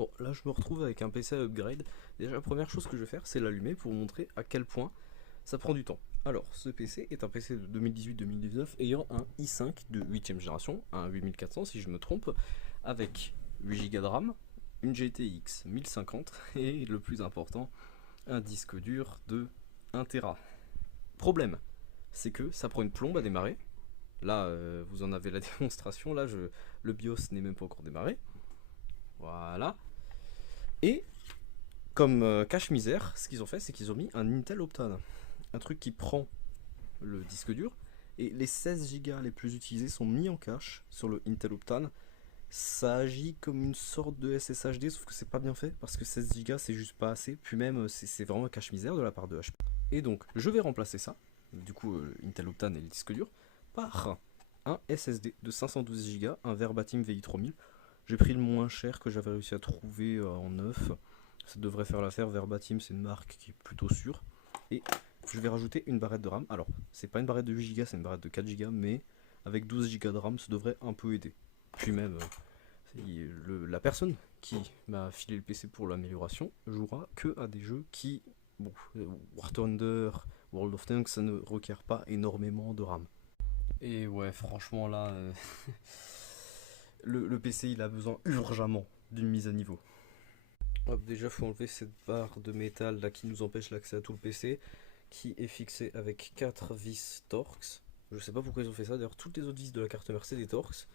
Bon, là je me retrouve avec un PC à upgrade. Déjà, la première chose que je vais faire, c'est l'allumer pour vous montrer à quel point ça prend du temps. Alors, ce PC est un PC de 2018-2019 ayant un i5 de 8ème génération, un 8400 si je me trompe, avec 8 Go de RAM, une GTX 1050 et le plus important, un disque dur de 1 Tera. Problème, c'est que ça prend une plombe à démarrer. Là, vous en avez la démonstration. Là, le BIOS n'est même pas encore démarré. Voilà. Et comme cache-misère, ce qu'ils ont fait, c'est qu'ils ont mis un Intel Optane. Un truc qui prend le disque dur. Et les 16 Go les plus utilisés sont mis en cache sur le Intel Optane. Ça agit comme une sorte de SSHD, sauf que c'est pas bien fait, parce que 16 Go c'est juste pas assez. Puis même, c'est vraiment un cache-misère de la part de HP. Et donc, je vais remplacer ça, du coup, Intel Optane et le disque dur, par un SSD de 512 Go, un Verbatim VI3000. J'ai pris le moins cher que j'avais réussi à trouver en neuf. Ça devrait faire l'affaire. Verbatim, c'est une marque qui est plutôt sûre. Et je vais rajouter une barrette de RAM. Alors, c'est pas une barrette de 8 Go, c'est une barrette de 4 Go, mais avec 12 Go de RAM, ça devrait un peu aider. Puis même, la personne qui m'a filé le PC pour l'amélioration jouera que à des jeux qui, bon, War Thunder, World of Tanks, ça ne requiert pas énormément de RAM. Et ouais, franchement là, le PC il a besoin urgemment d'une mise à niveau. Hop, déjà faut enlever cette barre de métal là qui nous empêche l'accès à tout le PC, qui est fixée avec 4 vis Torx. Je sais pas pourquoi ils ont fait ça, d'ailleurs toutes les autres vis de la carte mère c'est des Torx.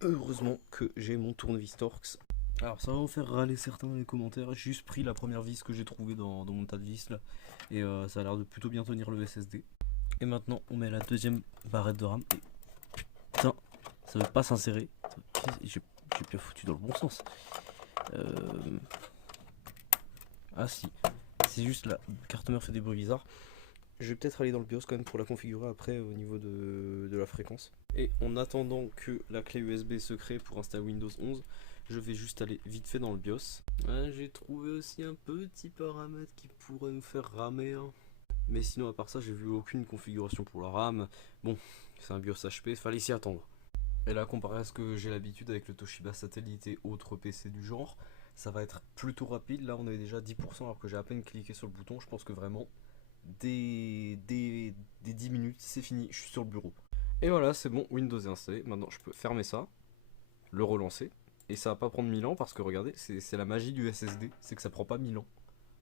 Heureusement que j'ai mon tournevis Torx. Alors ça va vous faire râler certains dans les commentaires, j'ai juste pris la première vis que j'ai trouvée dans mon tas de vis là, et ça a l'air de plutôt bien tenir le SSD. Et maintenant on met la deuxième barrette de RAM, et putain, ça veut pas s'insérer, j'ai bien foutu dans le bon sens. Ah si, c'est juste la carte mère fait des bruits bizarres. Je vais peut-être aller dans le BIOS quand même pour la configurer après au niveau de la fréquence. Et en attendant que la clé USB se crée pour installer Windows 11, je vais juste aller vite fait dans le BIOS. J'ai trouvé aussi un petit paramètre qui pourrait nous faire ramer, hein. Mais sinon à part ça j'ai vu aucune configuration pour la RAM. Bon, c'est un BIOS HP, fallait s'y attendre. Et là comparé à ce que j'ai l'habitude avec le Toshiba Satellite et autres PC du genre, ça va être plutôt rapide. Là on est déjà 10% alors que j'ai à peine cliqué sur le bouton. Je pense que vraiment des 10 minutes c'est fini, je suis sur le bureau. Et voilà, c'est bon, Windows est installé. Maintenant je peux fermer ça, le relancer. Et ça va pas prendre 1000 ans parce que regardez, c'est la magie du SSD, c'est que ça prend pas 1000 ans.